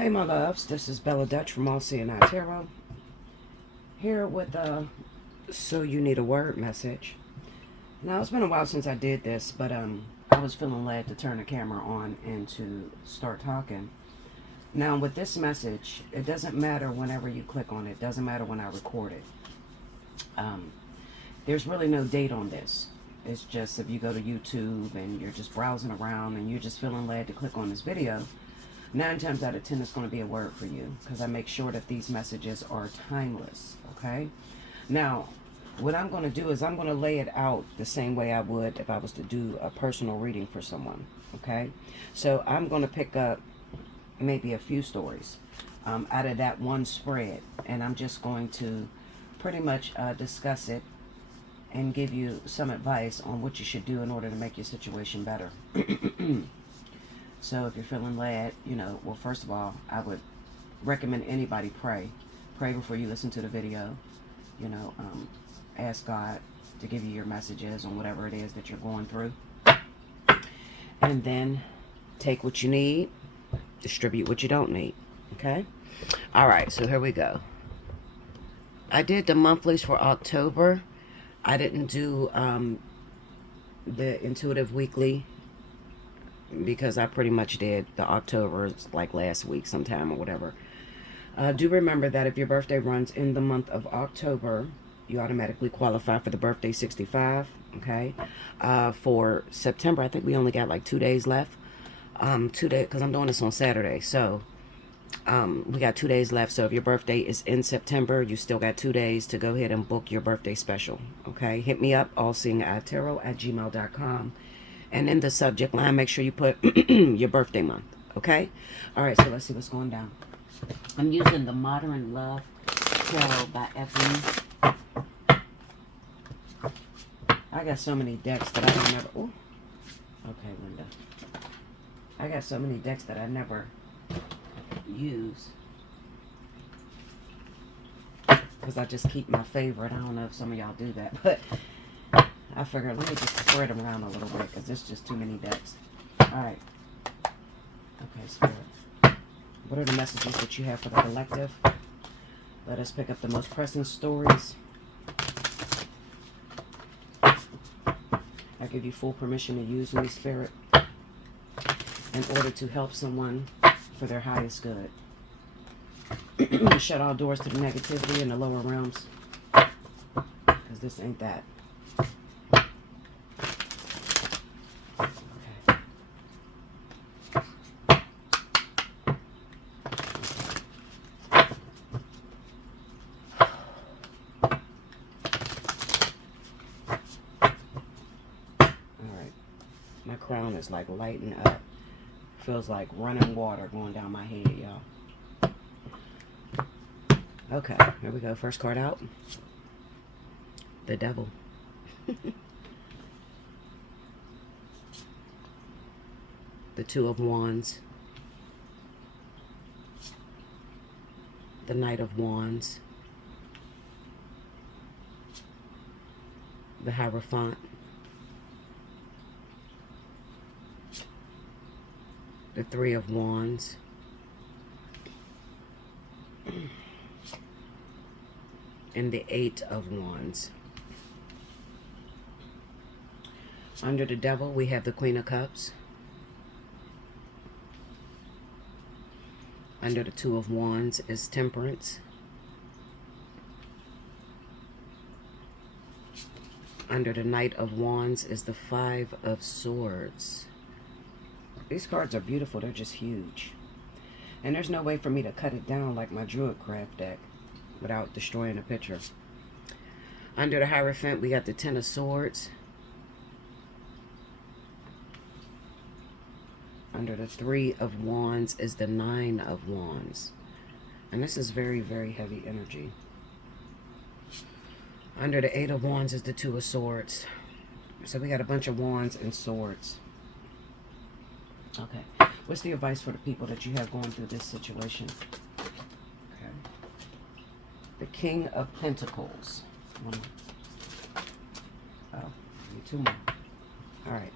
Hey my loves, this is Bella Dutch from Allseeingeyetarot, here with So You Need a Word message. Now it's been a while since I did this, but I was feeling led to turn the camera on and to start talking. Now with this message, it doesn't matter whenever you click on it, doesn't matter when I record it. There's really no date on this. It's just if you go to YouTube and you're just browsing around and you're just feeling led to click on this video, 9 times out of 10 it's going to be a word for you, because I make sure that these messages are timeless. Okay, now what I'm going to do is I'm going to lay it out the same way I would if I was to do a personal reading for someone. Okay, so I'm going to pick up maybe a few stories out of that one spread, and I'm just going to pretty much discuss it and give you some advice on what you should do in order to make your situation better. So if you're feeling led, well, first of all, I would recommend anybody pray. Pray before you listen to the video. Ask God to give you your messages on whatever it is that you're going through. And then take what you need, distribute what you don't need. Okay? All right, so here we go. I did the monthlies for October. I didn't do the intuitive weekly, because I pretty much did the October's like last week sometime or whatever. Do remember that if your birthday runs in the month of October, you automatically qualify for the birthday 65. Okay. For September, I think we only got like 2 days left. 2 days, because I'm doing this on Saturday. So we got 2 days left. So if your birthday is in September, you still got 2 days to go ahead and book your birthday special. Okay. Hit me up, allseeingeyetarot@gmail.com. And in the subject line, make sure you put your birthday month. Okay? All right, so let's see what's going down. I'm using the Modern Love Tarot by F. I got so many decks that I don't never... Ooh. Okay, Linda. I got so many decks that I never use, because I just keep my favorite. I don't know if some of y'all do that, but I figured let me just spread them around a little bit, because there's just too many decks. Alright. Okay, Spirit. What are the messages that you have for the collective? Let us pick up the most pressing stories. I give you full permission to use me, Spirit, in order to help someone for their highest good. Shut all doors to the negativity in the lower realms, because this ain't that. My crown is like lighting up. Feels like running water going down my head, y'all. Okay, here we go. First card out. The Devil. The Two of Wands. The Knight of Wands. The Hierophant. The Three of Wands. And the Eight of Wands. Under the Devil, we have the Queen of Cups. Under the Two of Wands is Temperance. Under the Knight of Wands is the Five of Swords. These cards are beautiful. They're just huge. And there's no way for me to cut it down like my Druidcraft deck without destroying the picture. Under the Hierophant, we got the Ten of Swords. Under the Three of Wands is the Nine of Wands. And this is very, very heavy energy. Under the Eight of Wands is the Two of Swords. So we got a bunch of wands and swords. Okay. What's the advice for the people that you have going through this situation? Okay. The King of Pentacles. Oh, need two more. All right.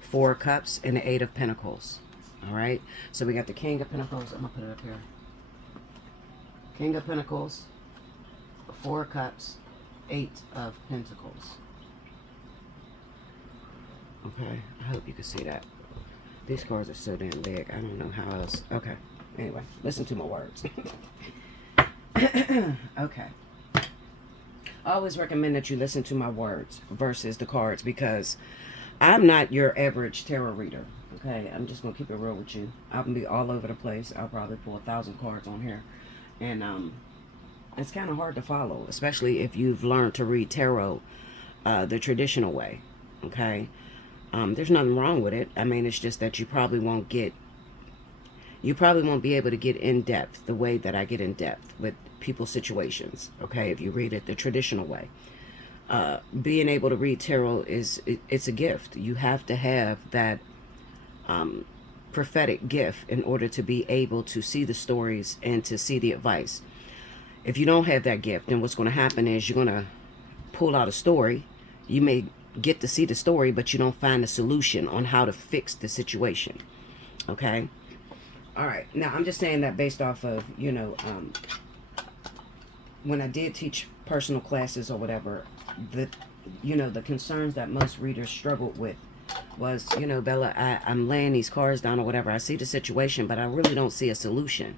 Four of Cups and the Eight of Pentacles. All right. So we got the King of Pentacles. I'm going to put it up here. King of Pentacles, Four of Cups, Eight of Pentacles. Okay. I hope you can see that. These cards are so damn big. I don't know how else. Okay. Anyway, listen to my words. Okay. I always recommend that you listen to my words versus the cards, because I'm not your average tarot reader. Okay, I'm just gonna keep it real with you. I'll be all over the place. I'll probably pull 1,000 cards on here, and it's kind of hard to follow, especially if you've learned to read tarot the traditional way. Okay, there's nothing wrong with it. I mean, it's just that you probably won't be able to get in depth the way that I get in depth with people's situations. Okay, if you read it the traditional way. Being able to read tarot it's a gift. You have to have that prophetic gift in order to be able to see the stories and to see the advice. If you don't have that gift, then what's going to happen is you're going to pull out a story. You may get to see the story, but you don't find a solution on how to fix the situation. Okay. All right. Now, I'm just saying that based off of, when I did teach personal classes or whatever, the concerns that most readers struggled with was, Bella, I'm laying these cards down or whatever. I see the situation, but I really don't see a solution.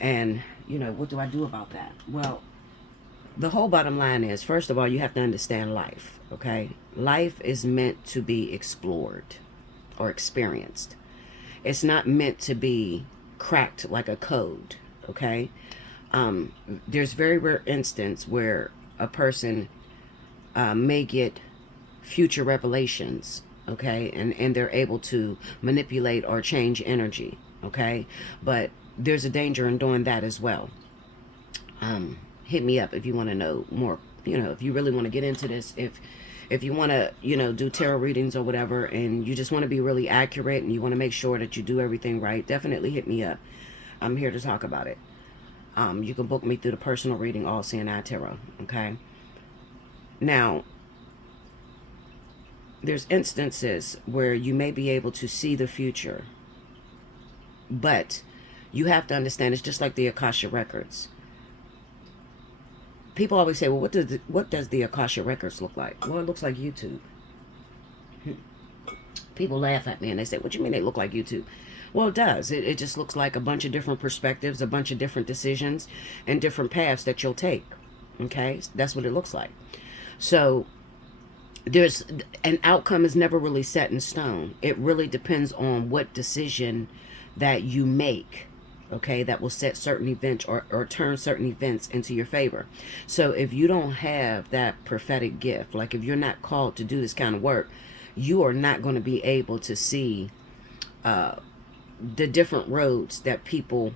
And, what do I do about that? Well, the whole bottom line is, first of all, you have to understand life, okay? Life is meant to be explored or experienced. It's not meant to be cracked like a code, okay? There's very rare instance where a person may get future revelations, okay? And they're able to manipulate or change energy, okay? But there's a danger in doing that as well. Hit me up if you want to know more, if you really want to get into this, if you want to, do tarot readings or whatever, and you just want to be really accurate and you want to make sure that you do everything right, definitely hit me up. I'm here to talk about it. You can book me through the personal reading, Allseeingeyetarot, okay? Now, there's instances where you may be able to see the future, but you have to understand it's just like the Akasha Records. People always say, well, what does the Akasha Records look like? Well, it looks like YouTube. People laugh at me and they say, what do you mean they look like YouTube? Well, it does. It just looks like a bunch of different perspectives, a bunch of different decisions, and different paths that you'll take. Okay? That's what it looks like. So, there's an outcome is never really set in stone. It really depends on what decision that you make. Okay, that will set certain events or turn certain events into your favor. So if you don't have that prophetic gift, like if you're not called to do this kind of work, you are not going to be able to see the different roads that people,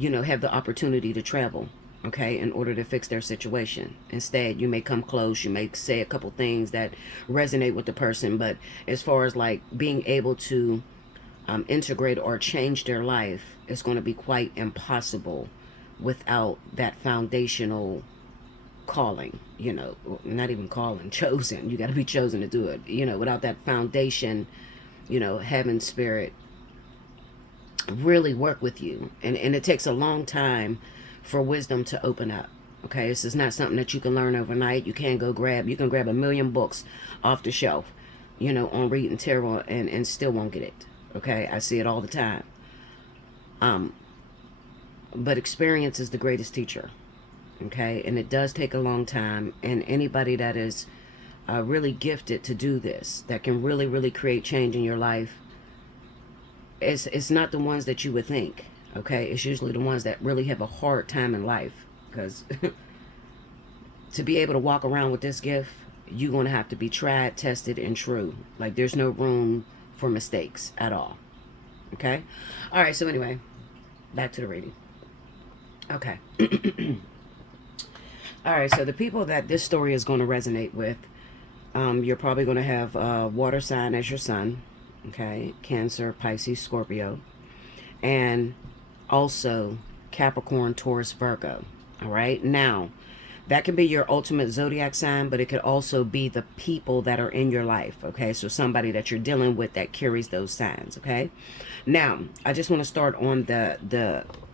have the opportunity to travel, okay, in order to fix their situation. Instead, you may come close, you may say a couple things that resonate with the person, but as far as like being able to integrate or change their life, is going to be quite impossible without that foundational calling, not even calling, chosen. You got to be chosen to do it, without that foundation, heaven, spirit really work with you. And it takes a long time for wisdom to open up. Okay, this is not something that you can learn overnight. You can grab 1 million books off the shelf, on reading tarot and still won't get it. Okay, I see it all the time. But experience is the greatest teacher. Okay, and it does take a long time. And anybody that is really gifted to do this, that can really, really create change in your life, it's not the ones that you would think. Okay, it's usually the ones that really have a hard time in life. Because to be able to walk around with this gift, you're going to have to be tried, tested, and true. Like, there's no room for mistakes at all. Okay? All right, so anyway, back to the reading. Okay. All right, so the people that this story is going to resonate with, you're probably going to have water sign as your sun. Okay? Cancer, Pisces, Scorpio. And also Capricorn, Taurus, Virgo. All right? Now, That can be your ultimate zodiac sign, but it could also be the people that are in your life, okay? So somebody that you're dealing with that carries those signs, okay? Now, I just want to start on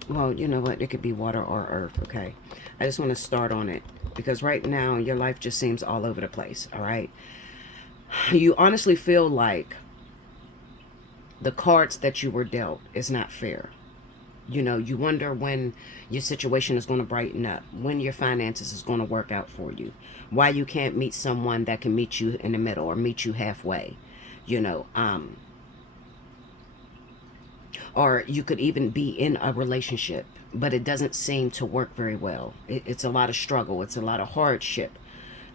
well, you know what? It could be water or earth, okay? I just want to start on it because right now your life just seems all over the place, all right? You honestly feel like the cards that you were dealt is not fair. You know, you wonder when your situation is going to brighten up, when your finances is going to work out for you, why you can't meet someone that can meet you in the middle or meet you halfway, you know, or you could even be in a relationship, but it doesn't seem to work very well. It's a lot of struggle. It's a lot of hardship,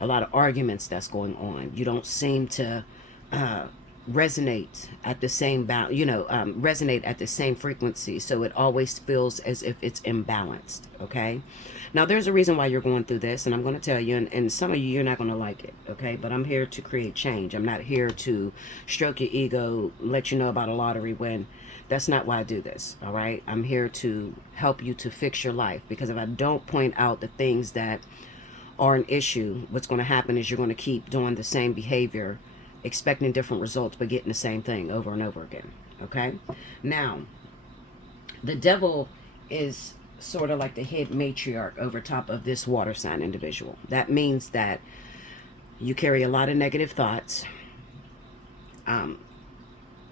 a lot of arguments that's going on. You don't seem to resonate at the same resonate at the same frequency, so it always feels as if it's imbalanced. Okay, now there's a reason why you're going through this, and I'm going to tell you, and some of you, you're not going to like it, okay, but I'm here to create change. I'm not here to stroke your ego, let you know about a lottery win. That's not why I do this. All right, I'm here to help you to fix your life, because if I don't point out the things that are an issue, what's going to happen is you're going to keep doing the same behavior, expecting different results, but getting the same thing over and over again. Okay, now the devil is sort of like the head matriarch over top of this water sign individual. That means that you carry a lot of negative thoughts.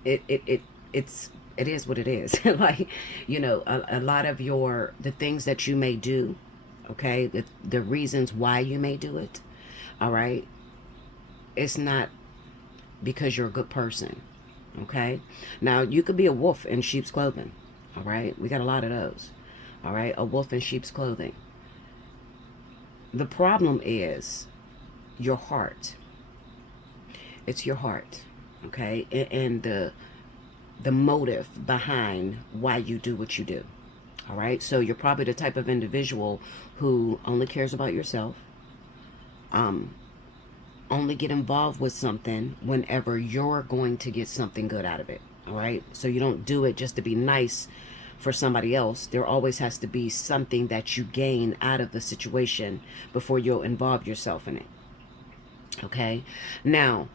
It is what it is. Like, you know, a lot of the things that you may do, okay, the reasons why you may do it, all right, it's not because you're a good person, okay? Now, you could be a wolf in sheep's clothing, all right? We got a lot of those, all right? A wolf in sheep's clothing. The problem is your heart. It's your heart, okay? And the motive behind why you do what you do, all right? So you're probably the type of individual who only cares about yourself, only get involved with something whenever you're going to get something good out of it, all right? So you don't do it just to be nice for somebody else. There always has to be something that you gain out of the situation before you'll involve yourself in it, okay? Now,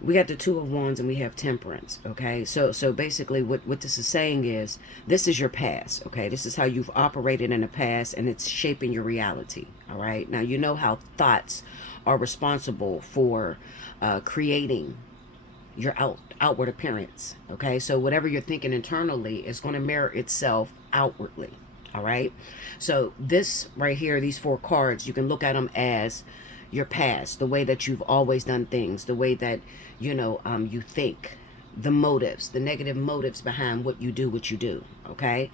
we got the Two of Wands and we have Temperance, okay? So basically what this is saying is, this is your past, okay? This is how you've operated in the past, and it's shaping your reality, all right? Now, you know how thoughts are responsible for creating your outward appearance, okay? So whatever you're thinking internally is going to mirror itself outwardly, all right? So this right here, these 4 cards, you can look at them as your past, the way that you've always done things, the way that, you know, you think, the motives, the negative motives behind what you do, okay?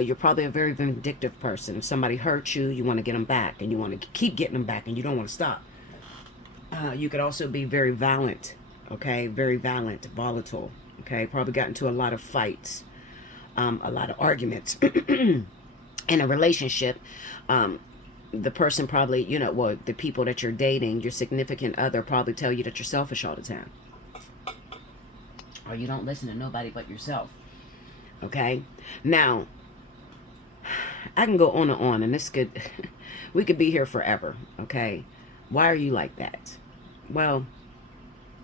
You're probably a very vindictive person. If somebody hurts you, you want to get them back, and you want to keep getting them back, and you don't want to stop. You could also be very violent, okay? Very violent, volatile, okay? Probably got into a lot of fights, a lot of arguments in a relationship. The person probably, you know, well, the people that you're dating, your significant other, probably tell you that you're selfish all the time, or you don't listen to nobody but yourself, okay? Now, I can go on, and this could, we could be here forever, okay? Why are you like that? Well,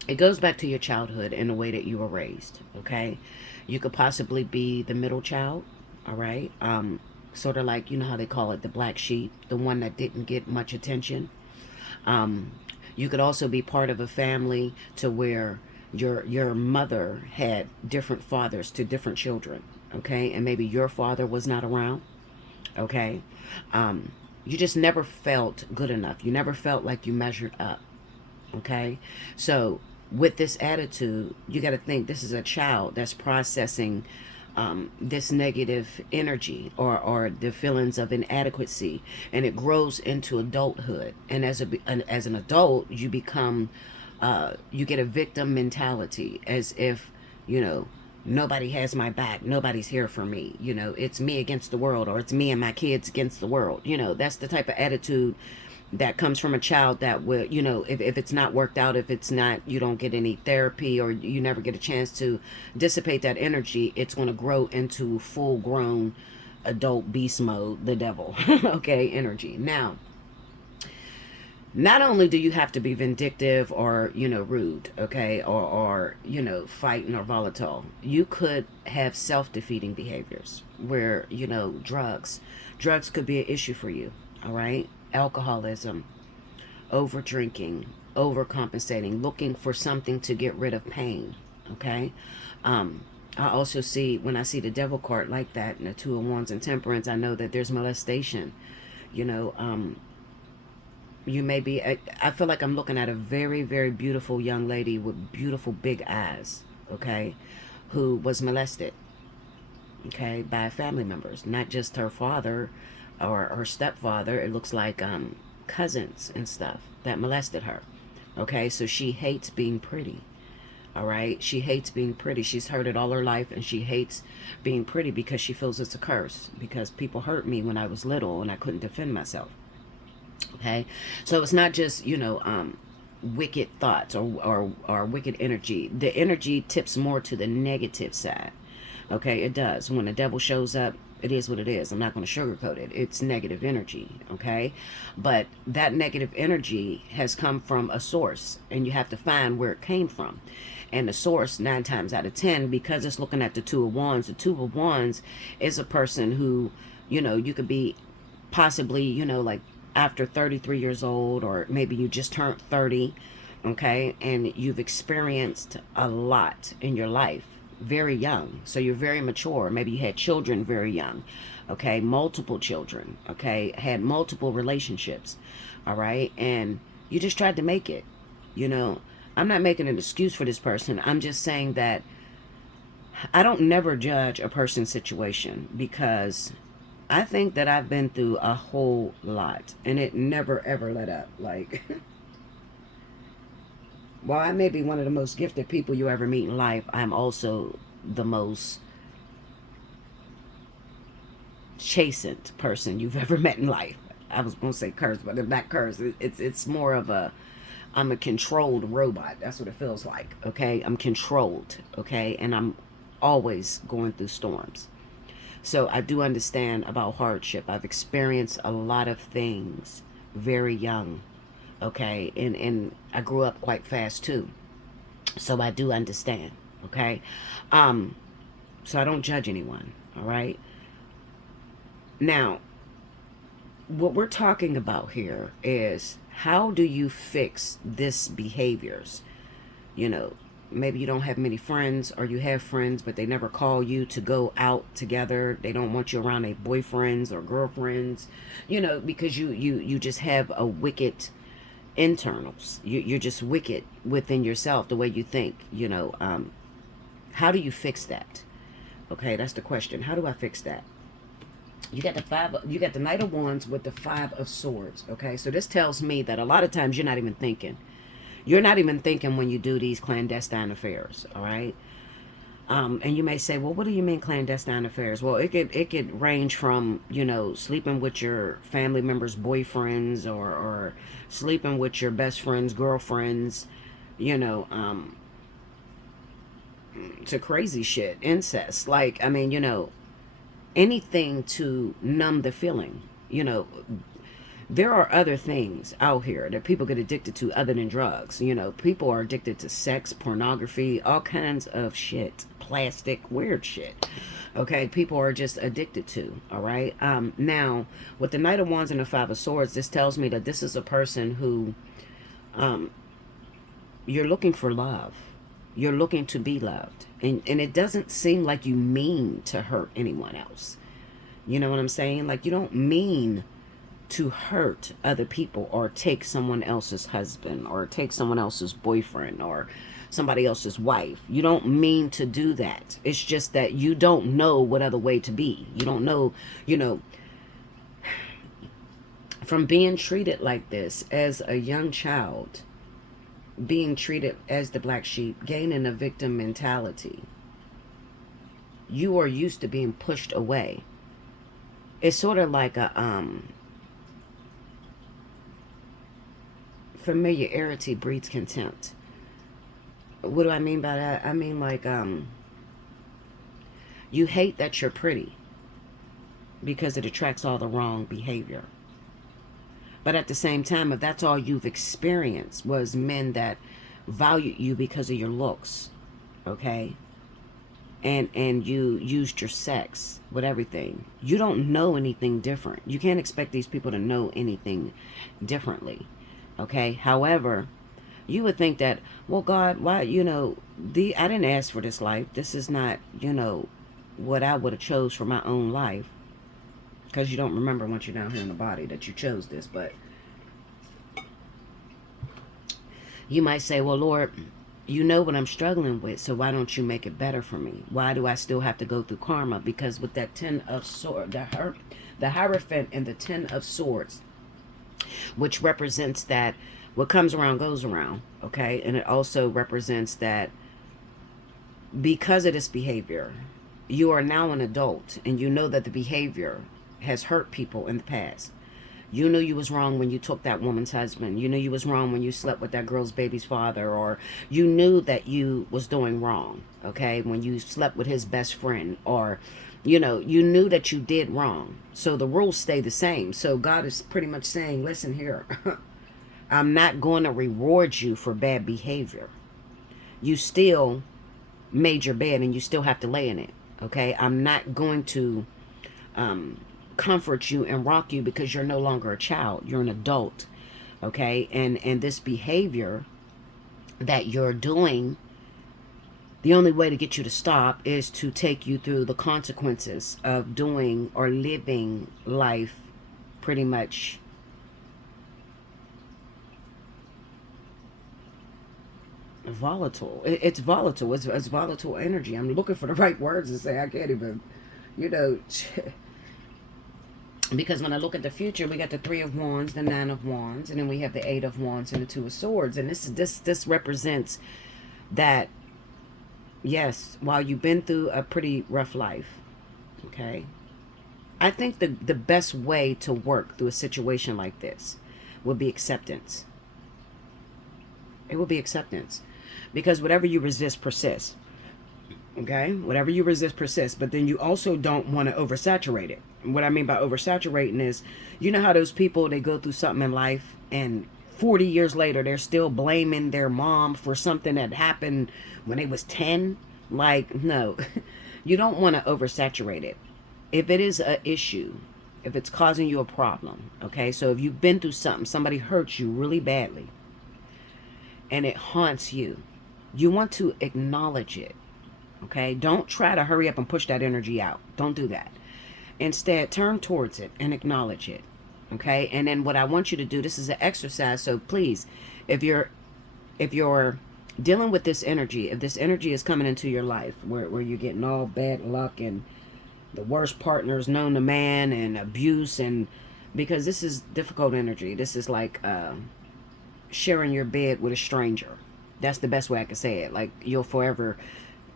it goes back to your childhood and the way that you were raised, okay? You could possibly be the middle child, all right? Sort of like, you know how they call it, the black sheep, the one that didn't get much attention. You could also be part of a family to where your mother had different fathers to different children, okay? And maybe your father was not around, okay? You just never felt good enough. You never felt like you measured up, okay? So with this attitude, you got to think this is a child that's processing this negative energy or the feelings of inadequacy, and it grows into adulthood. And as an adult, you become, you get a victim mentality, as if, you know, nobody has my back, nobody's here for me, you know, it's me against the world, or it's me and my kids against the world. You know, that's the type of attitude that comes from a child that will, you know, if it's not worked out, if it's not, you don't get any therapy, or you never get a chance to dissipate that energy, it's going to grow into full-grown adult beast mode, the devil, okay, energy. Now, Not only do you have to be vindictive or, rude, okay, or fighting or volatile, you could have self-defeating behaviors where, drugs could be an issue for you, all right? Alcoholism, over drinking, overcompensating, looking for something to get rid of pain, okay? I also see, when I see the devil card like that and the Two of Wands and Temperance, I know that there's molestation, you know, you may be, I feel like I'm looking at a very, very beautiful young lady with beautiful big eyes, okay, who was molested, okay, by family members, not just her father or her stepfather. It looks like cousins and stuff that molested her, okay? So she hates being pretty, all right? She hates being pretty. She's heard it all her life, and she hates being pretty because she feels it's a curse, because people hurt me when I was little and I couldn't defend myself. Okay, so it's not just, wicked thoughts or wicked energy. The energy tips more to the negative side. Okay, it does. When the devil shows up, it is what it is. I'm not going to sugarcoat it. It's negative energy, okay? But that negative energy has come from a source, and you have to find where it came from. And the source, 9 times out of 10, because it's looking at the Two of Wands, the Two of Wands is a person who, you could be possibly, like after 33 years old, or maybe you just turned 30, okay, and you've experienced a lot in your life very young, so you're very mature. Maybe you had children very young, okay, multiple children, okay, had multiple relationships, all right, and you just tried to make it. I'm not making an excuse for this person. I'm just saying that I don't never judge a person's situation, because I think that I've been through a whole lot, and it never ever let up. Like, while I may be one of the most gifted people you ever meet in life, I'm also the most chastened person you've ever met in life. I was going to say curse, but it's not curse. It's more of I'm a controlled robot. That's what it feels like, okay? I'm controlled, okay? And I'm always going through storms. So I do understand about hardship. I've experienced a lot of things very young, okay? And I grew up quite fast too. So I do understand, okay? So I don't judge anyone, all right? Now, what we're talking about here is, how do you fix this behaviors? Maybe you don't have many friends, or you have friends but they never call you to go out together. They don't want you around their boyfriends or girlfriends, because you just have a wicked internals. You're just wicked within yourself, the way you think. How do you fix that? Okay, that's the question. How do I fix that? You got the Knight of Wands with the Five of Swords, okay? So this tells me that a lot of times you're not even thinking. You're not even thinking when you do these clandestine affairs, all right? And you may say, well, what do you mean clandestine affairs? Well, it could range from, sleeping with your family members' boyfriends, or sleeping with your best friend's girlfriends, to crazy shit, incest. Like, I mean, anything to numb the feeling. There are other things out here that people get addicted to other than drugs. People are addicted to sex, pornography, all kinds of shit, plastic, weird shit. Okay, people are just addicted to, all right? Now, with the Knight of Wands and the Five of Swords, this tells me that this is a person who, you're looking for love. You're looking to be loved. And it doesn't seem like you mean to hurt anyone else. You know what I'm saying? Like, you don't mean to hurt other people, or take someone else's husband, or take someone else's boyfriend, or somebody else's wife. You don't mean to do that. It's just that you don't know what other way to be. You don't know, from being treated like this as a young child, being treated as the black sheep, gaining a victim mentality. You are used to being pushed away. It's sort of like a familiarity breeds contempt. What do I mean by that? I mean, like, you hate that you're pretty because it attracts all the wrong behavior. But at the same time, if that's all you've experienced was men that valued you because of your looks, okay, and you used your sex with everything, you don't know anything different. You can't expect these people to know anything differently, okay? However, you would think that, well, God, why, I didn't ask for this life. This is not, what I would have chose for my own life. Because you don't remember once you're down here in the body that you chose this. But you might say, well, Lord, you know what I'm struggling with, so why don't you make it better for me? Why do I still have to go through karma? Because with that 10 of swords, the Hierophant and the 10 of swords, which represents that what comes around goes around, okay? And it also represents that because of this behavior, you are now an adult, and you know that the behavior has hurt people in the past. You knew you was wrong when you took that woman's husband. You knew you was wrong when you slept with that girl's baby's father, or you knew that you was doing wrong, okay? When you slept with his best friend, or, you knew that you did wrong. So the rules stay the same. So God is pretty much saying, listen here, I'm not going to reward you for bad behavior. You still made your bed and you still have to lay in it, okay? I'm not going to comfort you and rock you because you're no longer a child. You're an adult, okay? And this behavior that you're doing, the only way to get you to stop is to take you through the consequences of doing or living life pretty much volatile. It's volatile. It's volatile energy. I'm looking for the right words to say. I can't even, because when I look at the future, we got the 3 of Wands, the 9 of Wands, and then we have the 8 of Wands and the 2 of Swords. And this represents that, yes, while you've been through a pretty rough life, okay, I think the best way to work through a situation like this would be acceptance. It will be acceptance. Because whatever you resist persists. Okay? Whatever you resist persists. But then you also don't want to oversaturate it. And what I mean by oversaturating is, you know how those people, they go through something in life and 40 years later, they're still blaming their mom for something that happened when they was 10? Like, no. You don't want to oversaturate it. If it is an issue, if it's causing you a problem, okay? So if you've been through something, somebody hurt you really badly, and it haunts you, you want to acknowledge it, okay? Don't try to hurry up and push that energy out. Don't do that. Instead, turn towards it and acknowledge it, okay? And then what I want you to do, this is an exercise, so please, if you're dealing with this energy, if this energy is coming into your life where you're getting all bad luck and the worst partners known to man and abuse, and because this is difficult energy, this is like sharing your bed with a stranger. That's the best way I can say it. Like, you'll forever,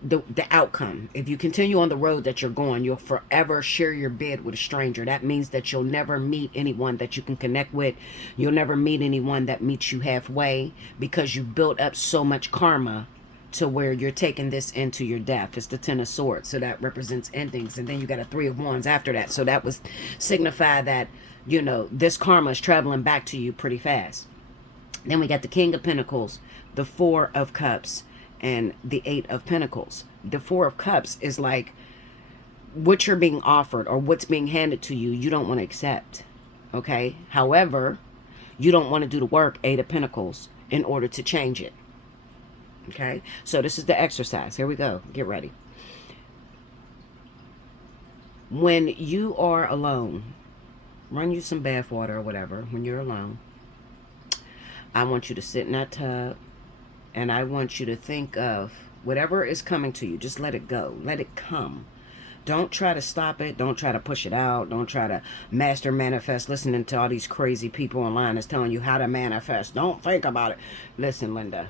the outcome, if you continue on the road that you're going, you'll forever share your bed with a stranger. That means that you'll never meet anyone that you can connect with. You'll never meet anyone that meets you halfway, because you built up so much karma to where you're taking this into your death. It's the 10 of Swords, so that represents endings. And then you got a 3 of Wands after that, so that was signify that, this karma is traveling back to you pretty fast. Then we got the King of Pentacles, the 4 of Cups, and the 8 of Pentacles. The 4 of Cups is like what you're being offered or what's being handed to you, you don't want to accept, okay? However, you don't want to do the work, 8 of Pentacles, in order to change it, okay? So this is the exercise. Here we go. Get ready. When you are alone, run you some bath water or whatever. When you're alone, I want you to sit in that tub, and I want you to think of whatever is coming to you. Just let it go. Let it come. Don't try to stop it. Don't try to push it out. Don't try to master manifest, listening to all these crazy people online that's telling you how to manifest. Don't think about it. Listen, Linda,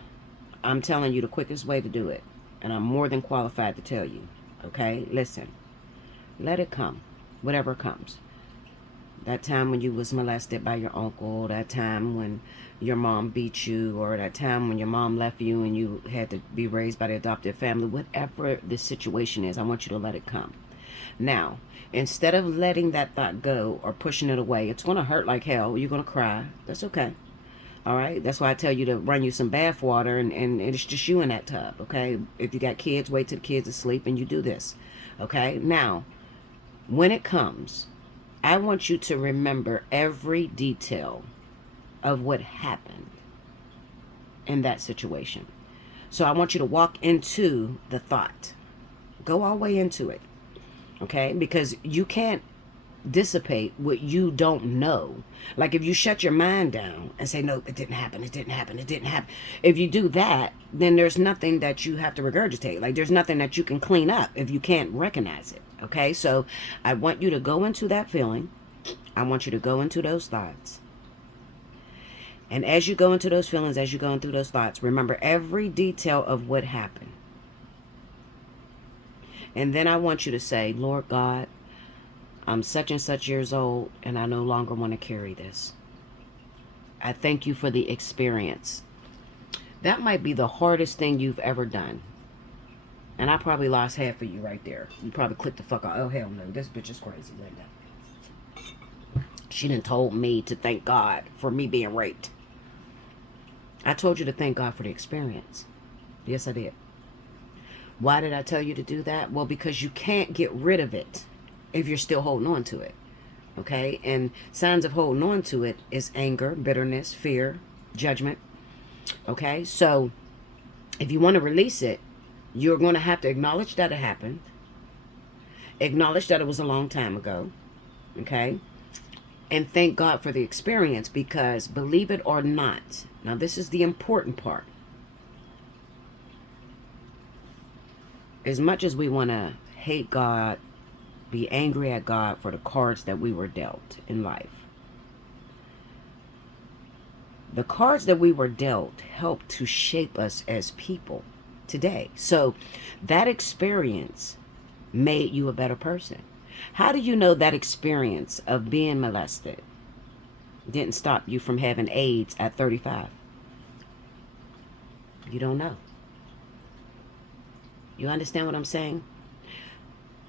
I'm telling you the quickest way to do it, and I'm more than qualified to tell you, okay? Listen, let it come, whatever comes. That time when you was molested by your uncle, that time when your mom beat you, or that time when your mom left you and you had to be raised by the adopted family, whatever the situation is, I want you to let it come. Now, instead of letting that thought go or pushing it away, it's going to hurt like hell. You're going to cry. That's okay. All right. That's why I tell you to run you some bath water, and it's just you in that tub. Okay. If you got kids, wait till the kids are asleep and you do this. Okay. Now, when it comes, I want you to remember every detail of what happened in that situation. So I want you to walk into the thought. Go all the way into it. Okay? Because you can't dissipate what you don't know. Like if you shut your mind down and say, no, it didn't happen, it didn't happen, it didn't happen. If you do that, then there's nothing that you have to regurgitate. Like there's nothing that you can clean up if you can't recognize it. Okay? So I want you to go into that feeling. I want you to go into those thoughts. And as you go into those feelings, as you're going through those thoughts, remember every detail of what happened. And then I want you to say, Lord God, I'm such and such years old, and I no longer want to carry this. I thank you for the experience. That might be the hardest thing you've ever done. And I probably lost half of you right there. You probably clicked the fuck out. Oh, hell no. This bitch is crazy, Linda. She done told me to thank God for me being raped. I told you to thank God for the experience. Yes, I did. Why did I tell you to do that? Well, because you can't get rid of it if you're still holding on to it. Okay? And signs of holding on to it is anger, bitterness, fear, judgment. Okay? So if you want to release it, you're going to have to acknowledge that it happened. Acknowledge that it was a long time ago. Okay? And thank God for the experience, because believe it or not, now this is the important part. As much as we want to hate God, be angry at God for the cards that we were dealt in life, the cards that we were dealt help to shape us as people today. So that experience made you a better person. How do you know that experience of being molested didn't stop you from having AIDS at 35? You don't know. You understand what I'm saying?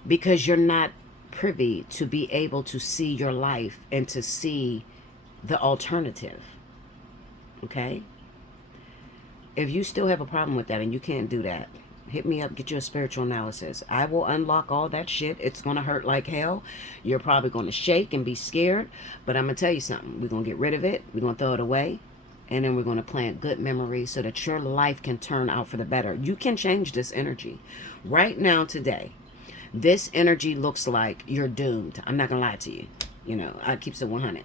Because you're not privy to be able to see your life and to see the alternative. Okay? If you still have a problem with that and you can't do that, hit me up, get you a spiritual analysis. I will unlock all that shit. It's going to hurt like hell. You're probably going to shake and be scared. But I'm going to tell you something. We're going to get rid of it. We're going to throw it away. And then we're going to plant good memories so that your life can turn out for the better. You can change this energy. Right now, today, this energy looks like you're doomed. I'm not going to lie to you. You know, I keep it 100.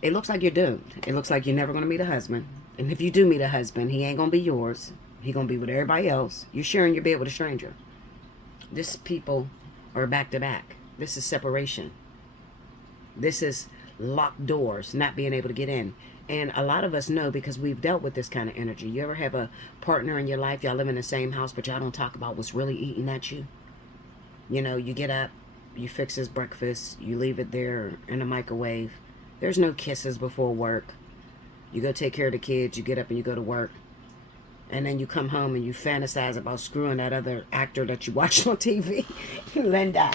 It looks like you're doomed. It looks like you're never going to meet a husband. And if you do meet a husband, he ain't going to be yours. He's going to be with everybody else. You're sharing your bed with a stranger. This people are back to back. This is separation. This is locked doors, not being able to get in. And a lot of us know because we've dealt with this kind of energy. You ever have a partner in your life, y'all live in the same house, but y'all don't talk about what's really eating at you? You know, you get up, you fix his breakfast, you leave it there in the microwave. There's no kisses before work. You go take care of the kids, you get up and you go to work. And then you come home and you fantasize about screwing that other actor that you watched on TV. Linda.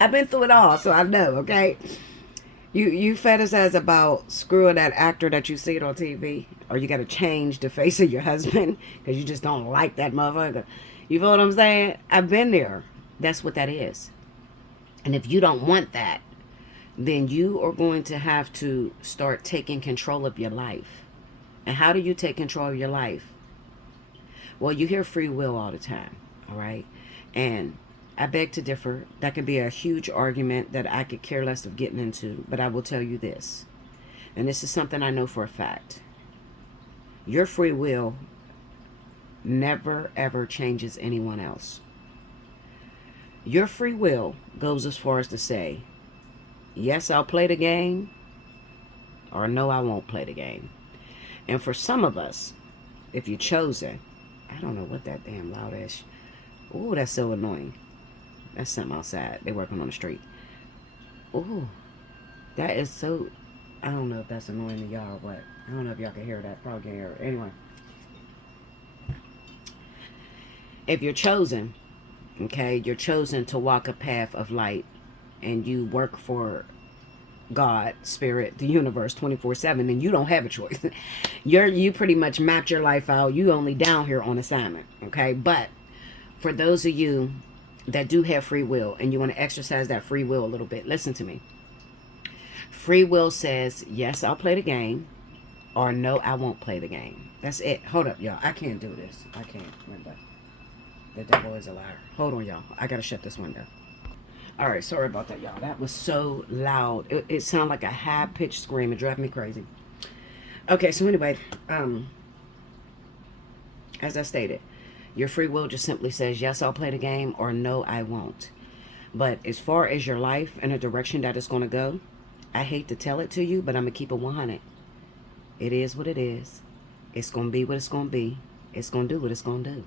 I've been through it all, so I know, okay? You fantasize about screwing that actor that you see on TV. Or you got to change the face of your husband because you just don't like that motherfucker. You feel what I'm saying? I've been there. That's what that is. And if you don't want that, then you are going to have to start taking control of your life. And how do you take control of your life? Well, you hear free will all the time, all right? And I beg to differ. That could be a huge argument that I could care less of getting into, but I will tell you this. And this is something I know for a fact. Your free will never, ever changes anyone else. Your free will goes as far as to say, yes, I'll play the game, or no, I won't play the game. And for some of us, if you're chosen, I don't know what that damn loud is. Ooh, that's so annoying. That's something outside. They're working on the street. Ooh, that is so... I don't know if that's annoying to y'all, but I don't know if y'all can hear that. Probably can't hear it. Anyway. If you're chosen, Okay, you're chosen to walk a path of light, and you work for God, spirit, the universe 24/7, and you don't have a choice. You pretty much mapped your life out. You only down here on assignment. Okay, but for those of you that do have free will and you want to exercise that free will a little bit, listen to me. Free will says, yes, I'll play the game, or no, I won't play the game. That's it. Hold up, y'all. I can't do this. I can't. Window. The devil is a liar. Hold on, y'all. I gotta shut this window. All right, sorry about that, y'all. That was so loud. It sounded like a high-pitched scream. It drove me crazy. Okay, so anyway, as I stated, your free will just simply says, yes, I'll play the game, or no, I won't. But as far as your life and the direction that it's going to go, I hate to tell it to you, but I'm going to keep it 100. It is what it is. It's going to be what it's going to be. It's going to do what it's going to do.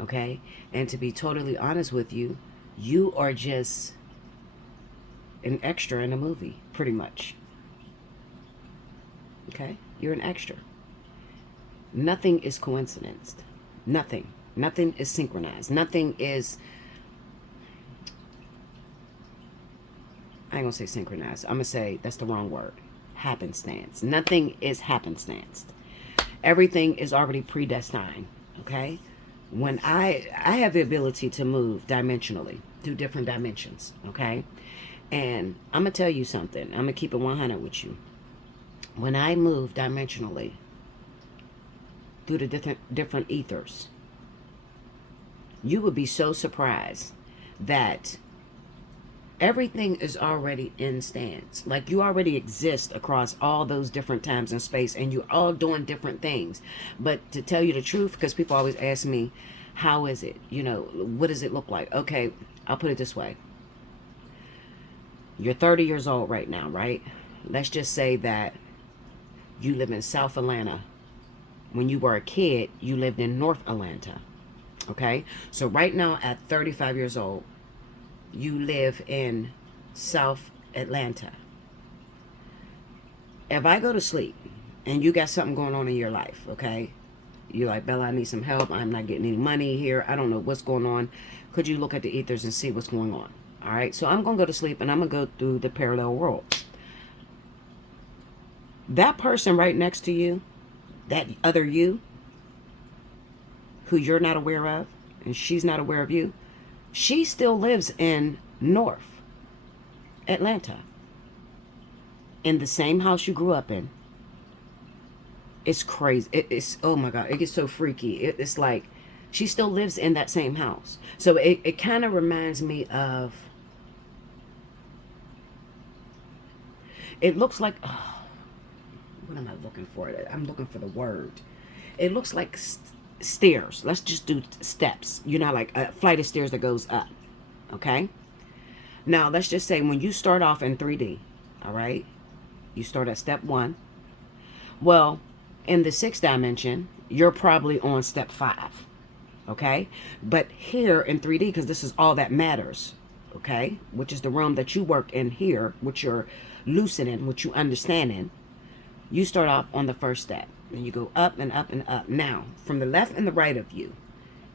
Okay? And to be totally honest with you, you are just an extra in a movie, pretty much. Okay? You're an extra. Nothing is coincidence. Nothing. Nothing is synchronized. Nothing is... I ain't gonna say synchronized. I'm gonna say that's the wrong word. Happenstance. Nothing is happenstance. Everything is already predestined. Okay? When I have the ability to move dimensionally through different dimensions. Okay? And I'm gonna tell you something. I'm gonna keep it 100 with you. When I move dimensionally through the different ethers, you would be so surprised that everything is already in stance. Like, you already exist across all those different times and space, and you're all doing different things. But to tell you the truth, because people always ask me, how is it? You know, what does it look like? Okay, I'll put it this way. You're 30 years old right now, right? Let's just say that you live in South Atlanta. When you were a kid, you lived in North Atlanta. Okay? So right now at 35 years old, you live in South Atlanta. If I go to sleep and you got something going on in your life, okay? You're like, Bella, I need some help. I'm not getting any money here. I don't know what's going on. Could you look at the ethers and see what's going on? All right? So I'm going to go to sleep and I'm going to go through the parallel world. That person right next to you, that other you, who you're not aware of, and she's not aware of you, she still lives in North Atlanta, in the same house you grew up in. It's crazy. It's, oh my God, it gets so freaky. It's like, she still lives in that same house. So it kind of reminds me of, it looks like, oh, what am I looking for? I'm looking for the word. It looks like stairs. Let's just do steps. You know, like a flight of stairs that goes up. Okay? Now, let's just say when you start off in 3D, all right? You start at step 1. Well, in the 6th dimension, you're probably on step 5. Okay? But here in 3D, because this is all that matters, okay? Which is the realm that you work in here, which you're lucid in, which you understand in. You start off on the first step, and you go up and up and up. Now, from the left and the right of you,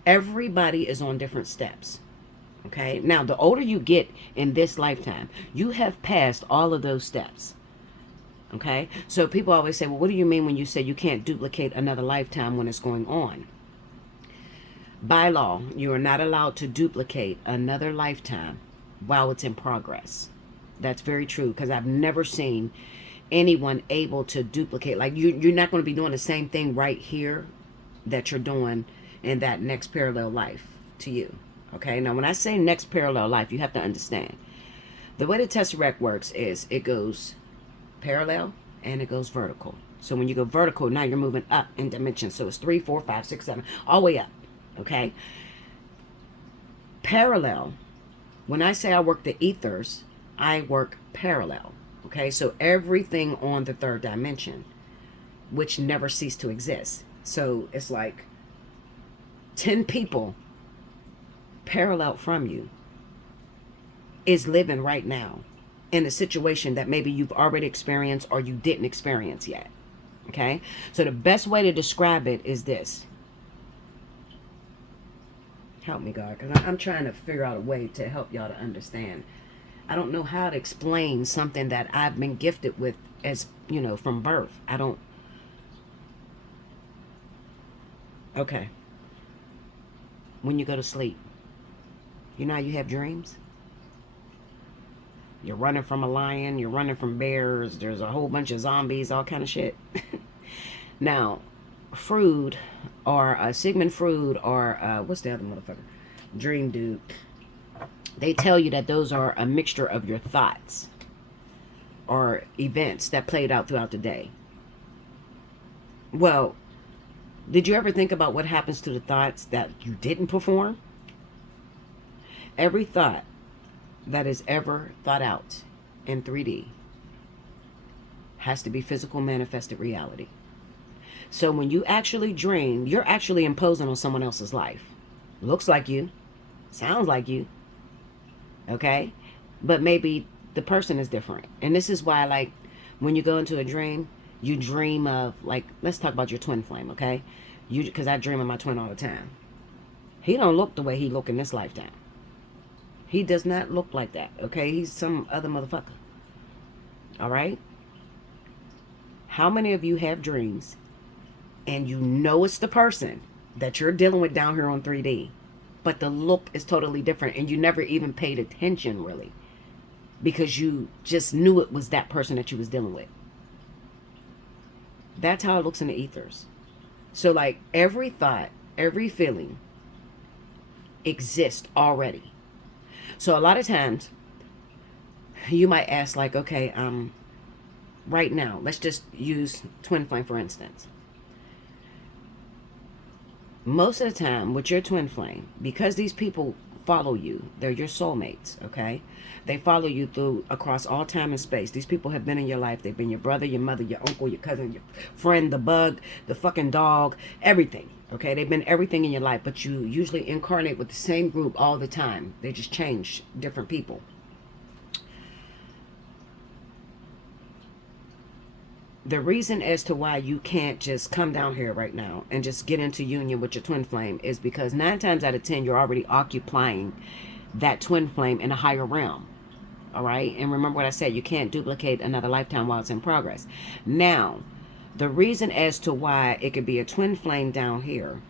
everybody is on different steps. Okay? Now, the older you get in this lifetime, you have passed all of those steps. Okay? So people always say, well, what do you mean when you say you can't duplicate another lifetime when it's going on? By law, you are not allowed to duplicate another lifetime while it's in progress. That's very true, because I've never seen anyone able to duplicate. Like, you're not going to be doing the same thing right here that you're doing in that next parallel life to you. Okay? Now, when I say next parallel life, you have to understand. The way the Tesseract works is it goes parallel and it goes vertical. So when you go vertical, now you're moving up in dimensions. So it's 3, 4, 5, 6, 7, all the way up. Okay? Parallel. When I say I work the ethers, I work parallel. Okay, so everything on the 3rd dimension, which never ceased to exist. So it's like 10 people parallel from you is living right now in a situation that maybe you've already experienced or you didn't experience yet. Okay, so the best way to describe it is this. Help me, God, because I'm trying to figure out a way to help y'all to understand. I don't know how to explain something that I've been gifted with as, from birth. I don't. Okay. When you go to sleep, you know how you have dreams? You're running from a lion, you're running from bears, there's a whole bunch of zombies, all kind of shit. Now, Freud, or Sigmund Freud, or what's the other motherfucker? Dream dude. They tell you that those are a mixture of your thoughts or events that played out throughout the day. Well, did you ever think about what happens to the thoughts that you didn't perform? Every thought that is ever thought out in 3D has to be physical manifested reality. So when you actually dream, you're actually imposing on someone else's life. Looks like you, sounds like you, okay? But maybe the person is different. And this is why, like, when you go into a dream, you dream of, like, let's talk about your twin flame, okay? Because I dream of my twin all the time. He don't look the way he look in this lifetime. He does not look like that, okay? He's some other motherfucker. All right? How many of you have dreams and you know it's the person that you're dealing with down here on 3D, but the look is totally different and you never even paid attention, really, because you just knew it was that person that you was dealing with? That's how it looks in the ethers. So, like, every thought, every feeling exists already. So a lot of times you might ask, like, okay, right now, let's just use twin flame for instance. Most of the time with your twin flame, because these people follow you, they're your soulmates, okay? They follow you through across all time and space. These people have been in your life. They've been your brother, your mother, your uncle, your cousin, your friend, the bug, the fucking dog, everything. Okay, they've been everything in your life, but you usually incarnate with the same group all the time. They just change, different people. The reason as to why you can't just come down here right now and just get into union with your twin flame is because 9 times out of 10, you're already occupying that twin flame in a higher realm. All right, and remember what I said, you can't duplicate another lifetime while it's in progress. Now, the reason as to why it could be a twin flame down here,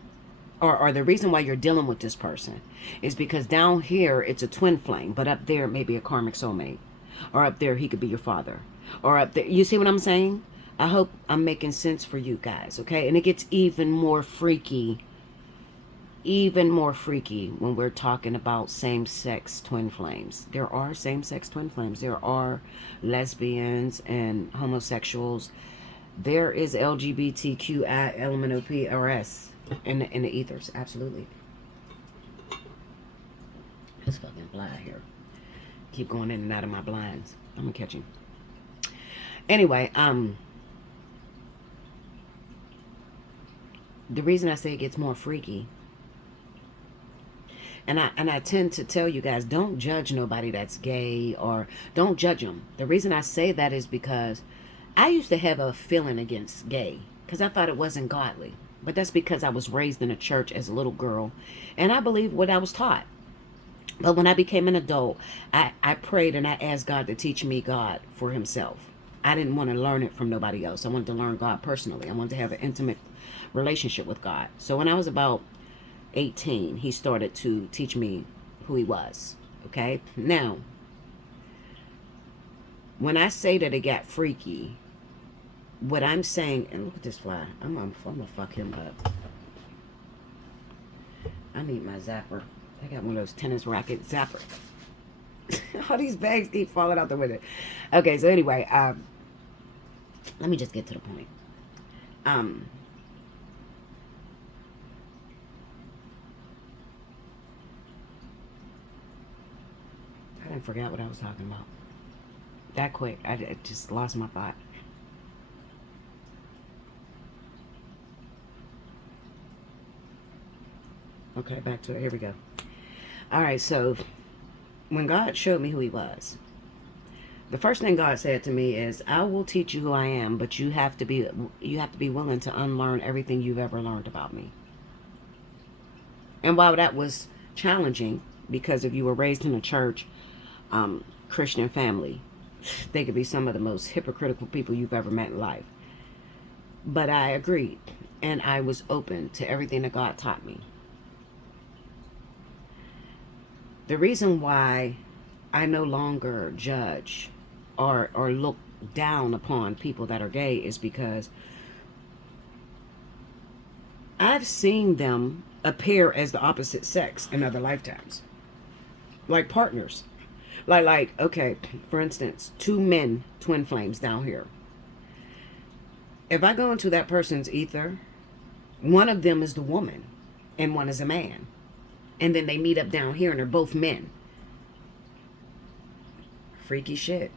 or the reason why you're dealing with this person, is because down here it's a twin flame, but up there it may be a karmic soulmate, or up there he could be your father, or up there, you see what I'm saying? I hope I'm making sense for you guys, okay? And it gets even more freaky when we're talking about same-sex twin flames. There are same-sex twin flames. There are lesbians and homosexuals. There is LGBTQI element of PRS in the ethers. Absolutely. This fucking fly here. Keep going in and out of my blinds. I'm gonna catch him. Anyway, the reason I say it gets more freaky, and I tend to tell you guys, don't judge nobody that's gay, or don't judge them. The reason I say that is because I used to have a feeling against gay because I thought it wasn't godly. But that's because I was raised in a church as a little girl, and I believed what I was taught. But when I became an adult, I prayed and I asked God to teach me God for himself. I didn't want to learn it from nobody else. I wanted to learn God personally. I wanted to have an intimate relationship with God. So when I was about 18, he started to teach me who he was. Okay? Now, when I say that it got freaky, what I'm saying, and look at this fly. I'm gonna fuck him up. I need my zapper. I got one of those tennis racket zapper. All these bags keep falling out the window. Okay, so anyway, let me just get to the point. I didn't forget what I was talking about. That quick, I just lost my thought. Okay, back to it. Here we go. All right, so when God showed me who he was, the first thing God said to me is, I will teach you who I am, but you have to be willing to unlearn everything you've ever learned about me. And while that was challenging, because if you were raised in a church, Christian family, they could be some of the most hypocritical people you've ever met in life. But I agreed, and I was open to everything that God taught me. The reason why I no longer judge or look down upon people that are gay is because I've seen them appear as the opposite sex in other lifetimes, like partners. Like okay, for instance, two men, twin flames down here. If I go into that person's ether, one of them is the woman and one is a man. And then they meet up down here and they're both men. Freaky shit.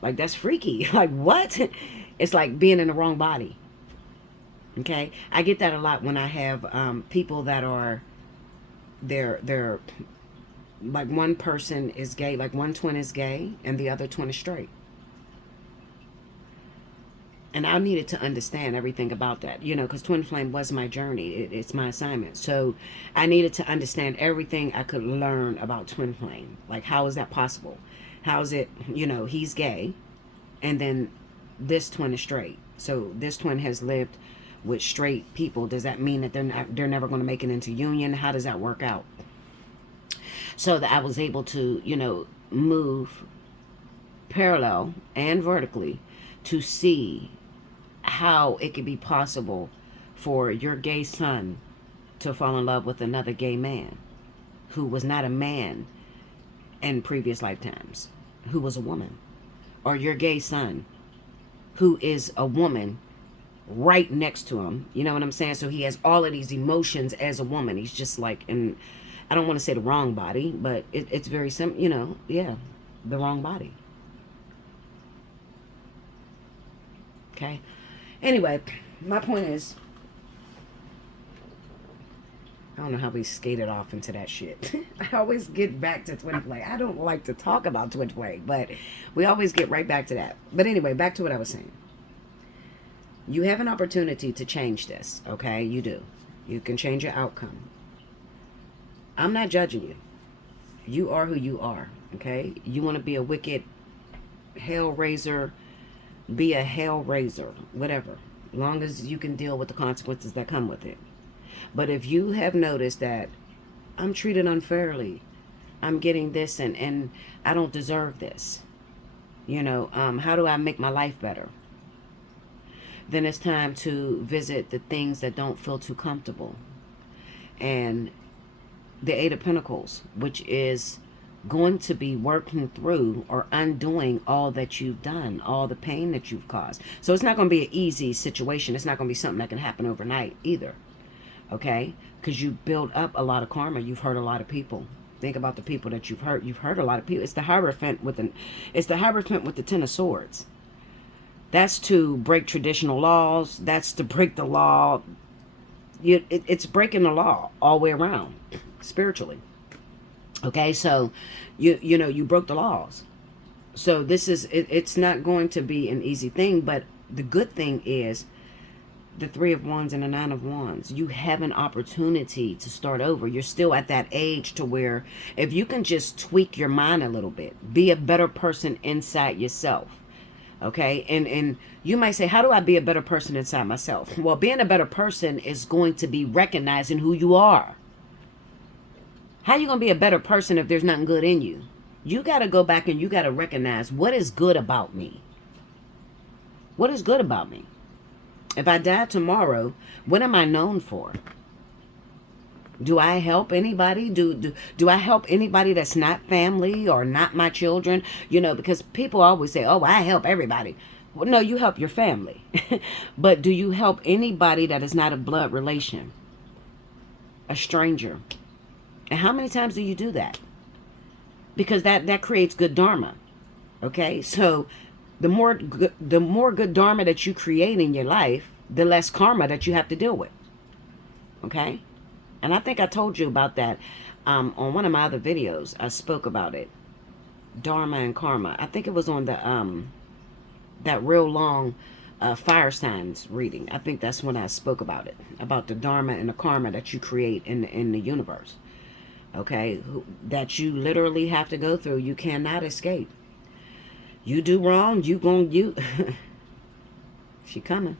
Like, that's freaky. Like, what? It's like being in the wrong body. Okay? I get that a lot when I have people that are, they're like, one person is gay, like one twin is gay and the other twin is straight. And I needed to understand everything about that, you know, because twin flame was my journey. It's my assignment. So I needed to understand everything I could learn about twin flame. Like, how is that possible? How is it, you know, he's gay and then this twin is straight. So this twin has lived with straight people. Does that mean that they're never going to make it into union? How does that work out? So that I was able to, you know, move parallel and vertically to see how it could be possible for your gay son to fall in love with another gay man who was not a man in previous lifetimes, who was a woman, or your gay son who is a woman right next to him. You know what I'm saying? So he has all of these emotions as a woman. He's just like, in, I don't want to say the wrong body, but it's very simple, you know, yeah, the wrong body. Okay. Anyway, my point is, I don't know how we skated off into that shit. I always get back to twin flame. I don't like to talk about twin flame, but we always get right back to that. But anyway, back to what I was saying. You have an opportunity to change this, okay? You do. You can change your outcome. I'm not judging you. You are who you are, okay? You want to be a wicked hellraiser, be a hellraiser, whatever, as long as you can deal with the consequences that come with it. But if you have noticed that I'm treated unfairly, I'm getting this and I don't deserve this, you know, how do I make my life better? Then it's time to visit the things that don't feel too comfortable. And the Eight of Pentacles, which is going to be working through or undoing all that you've done, all the pain that you've caused. So it's not going to be an easy situation. It's not going to be something that can happen overnight either. Okay? Because you build up a lot of karma. You've hurt a lot of people. Think about the people that you've hurt. You've hurt a lot of people. It's the Hierophant with the Ten of Swords. That's to break traditional laws. That's to break the law. It's breaking the law all the way around, spiritually. Okay, so you know, you broke the laws. So this is it's not going to be an easy thing, but the good thing is the Three of Wands and the Nine of Wands. You have an opportunity to start over. You're still at that age to where if you can just tweak your mind a little bit, be a better person inside yourself. Okay, and you might say, how do I be a better person inside myself? Well, being a better person is going to be recognizing who you are. How you going to be a better person if there's nothing good in you? You got to go back and you got to recognize what is good about me. What is good about me? If I die tomorrow, what am I known for? Do I help anybody? Do I help anybody that's not family or not my children? You know, because people always say, oh, I help everybody. Well, no, you help your family. But do you help anybody that is not a blood relation? A stranger? And how many times do you do that? Because that creates good dharma. Okay, so the more good dharma that you create in your life, the less karma that you have to deal with. Okay, and I think I told you about that on one of my other videos. I spoke about it, dharma and karma. I think it was on the that real long fire signs reading. I think that's when I spoke about it, about the dharma and the karma that you create in the universe. okay, that you literally have to go through. You cannot escape. You do wrong, you she coming,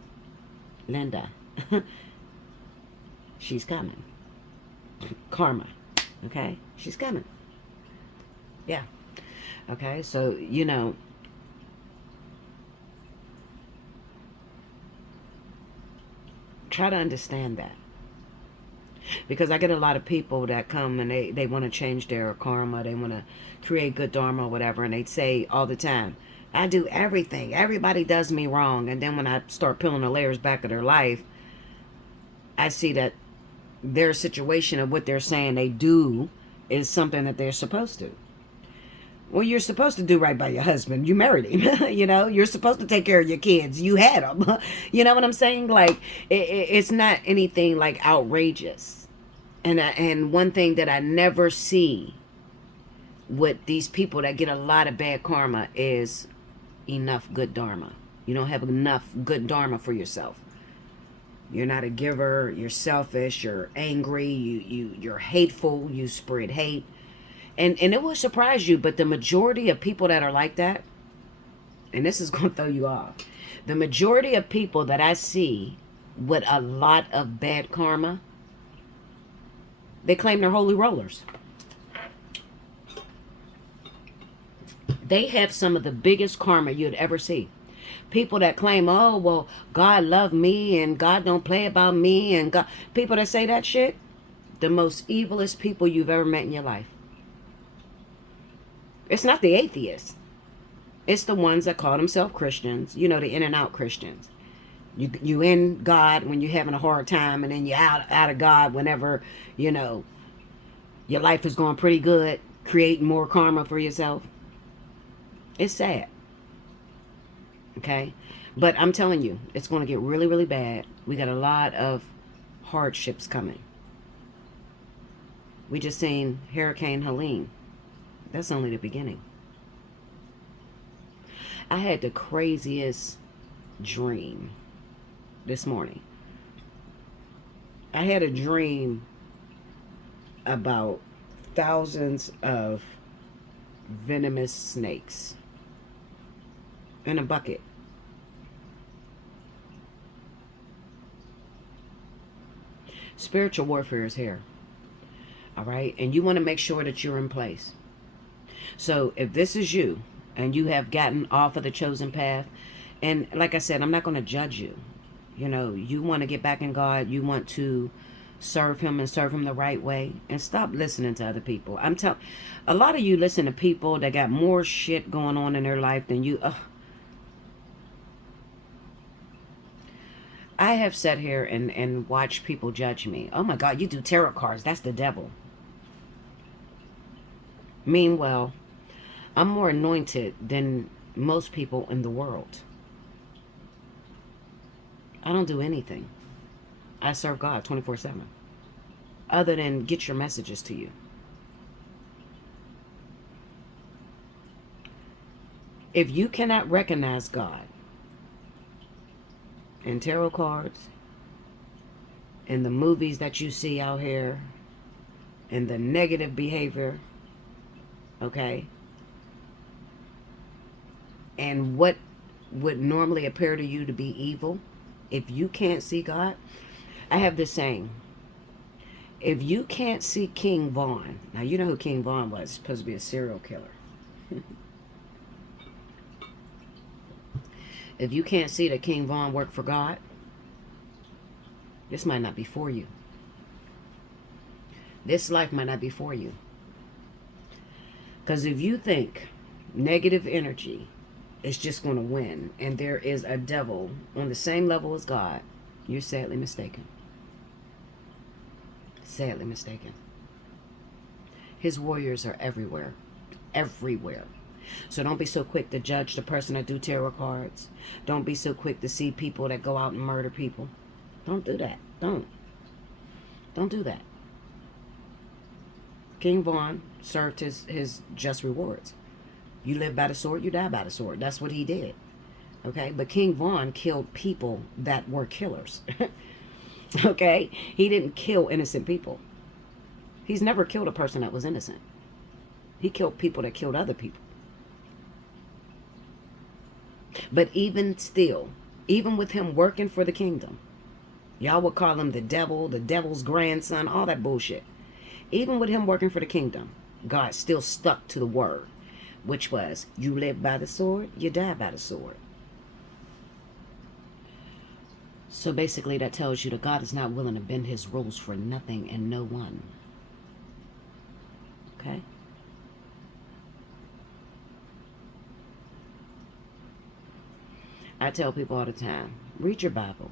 Linda. She's coming. Karma, okay, she's coming. Yeah. Okay, so try to understand that. Because I get a lot of people that come and they want to change their karma, they want to create good dharma or whatever, and they say all the time, I do everything, everybody does me wrong. And then when I start peeling the layers back of their life, I see that their situation of what they're saying they do is something that they're supposed to. Well, you're supposed to do right by your husband. You married him. You're supposed to take care of your kids. You had them. You know what I'm saying? Like, it's not anything like outrageous. And one thing that I never see with these people that get a lot of bad karma is enough good dharma. You don't have enough good dharma for yourself. You're not a giver. You're selfish. You're angry. You're hateful. You spread hate. And it will surprise you, but the majority of people that are like that, and this is going to throw you off, the majority of people that I see with a lot of bad karma, they claim they're holy rollers. They have some of the biggest karma you'd ever see. People that claim, oh, well, God loved me and God don't play about me, and God, people that say that shit, the most evilest people you've ever met in your life. It's not the atheists. It's the ones that call themselves Christians. The in and out Christians. You in God when you're having a hard time, and then you're out of God whenever, your life is going pretty good, creating more karma for yourself. It's sad. Okay? But I'm telling you, it's going to get really, really bad. We got a lot of hardships coming. We just seen Hurricane Helene. That's only the beginning. I had the craziest dream this morning. I had a dream about thousands of venomous snakes in a bucket. Spiritual warfare is here. All right? And you want to make sure that you're in place. So if this is you and you have gotten off of the chosen path, and like I said, I'm not going to judge you. You want to get back in God. You want to serve him and serve him the right way, and stop listening to other people. I'm telling, a lot of you listen to people that got more shit going on in their life than you. I have sat here and watched people judge me. Oh my God, you do tarot cards. That's the devil. Meanwhile, I'm more anointed than most people in the world. I don't do anything. I serve God 24/7. Other than get your messages to you. If you cannot recognize God in tarot cards, in the movies that you see out here, in the negative behavior, okay, and what would normally appear to you to be evil, if you can't see God, I have this saying, if you can't see King Vaughn, now you know who King Vaughn was, he's supposed to be a serial killer. If you can't see that King Vaughn worked for God, this might not be for you. This life might not be for you. Because if you think negative energy is just going to win and there is a devil on the same level as God, you're sadly mistaken. Sadly mistaken. His warriors are everywhere. Everywhere. So don't be so quick to judge the person that do tarot cards. Don't be so quick to see people that go out and murder people. Don't do that. Don't do that. King Vaughn served his just rewards. You live by the sword, you die by the sword. That's what he did. Okay? But King Vaughn killed people that were killers. Okay? He didn't kill innocent people. He's never killed a person that was innocent. He killed people that killed other people. But even still, even with him working for the kingdom, y'all would call him the devil, the devil's grandson, all that bullshit. Even with him working for the kingdom, God still stuck to the word, which was, you live by the sword, you die by the sword. So basically that tells you that God is not willing to bend his rules for nothing and no one. Okay? I tell people all the time, read your Bible.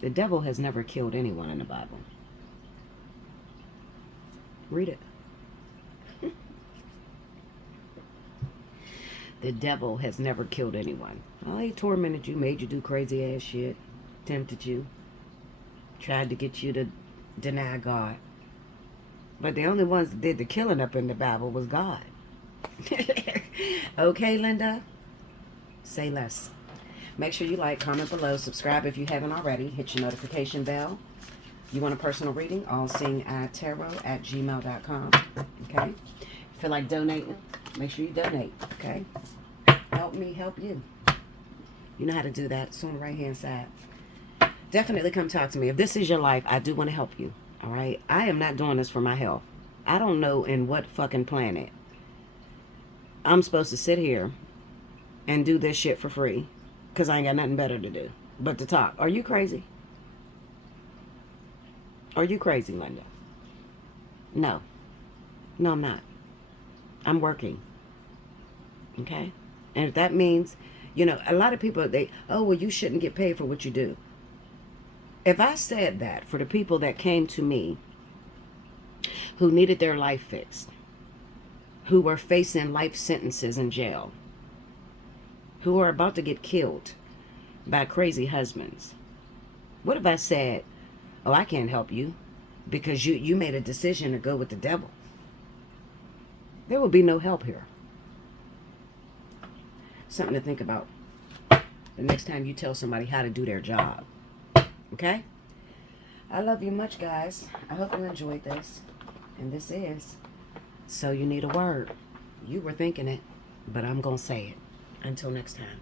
The devil has never killed anyone in the Bible. Read it. The devil has never killed anyone. Oh, he tormented you, made you do crazy ass shit, tempted you, tried to get you to deny God. But the only ones that did the killing up in the Bible was God. Okay, Linda? Say less. Make sure you like, comment below, subscribe if you haven't already, hit your notification bell. You want a personal reading? Allseeingeyetarot@gmail.com. Okay? Feel like donating? Make sure you donate. Okay? Help me help you. You know how to do that. It's on the right hand side. Definitely come talk to me. If this is your life, I do want to help you. All right? I am not doing this for my health. I don't know in what fucking planet I'm supposed to sit here and do this shit for free because I ain't got nothing better to do but to talk. Are you crazy? Are you crazy, Linda? No. No, I'm not. I'm working. Okay? And if that means, you know, a lot of people, oh, well, you shouldn't get paid for what you do. If I said that for the people that came to me who needed their life fixed, who were facing life sentences in jail, who are about to get killed by crazy husbands, what if I said, oh, I can't help you because you made a decision to go with the devil? There will be no help here. Something to think about the next time you tell somebody how to do their job. Okay? I love you much, guys. I hope you enjoyed this. And this is So You Need a Word. You were thinking it, but I'm going to say it. Until next time.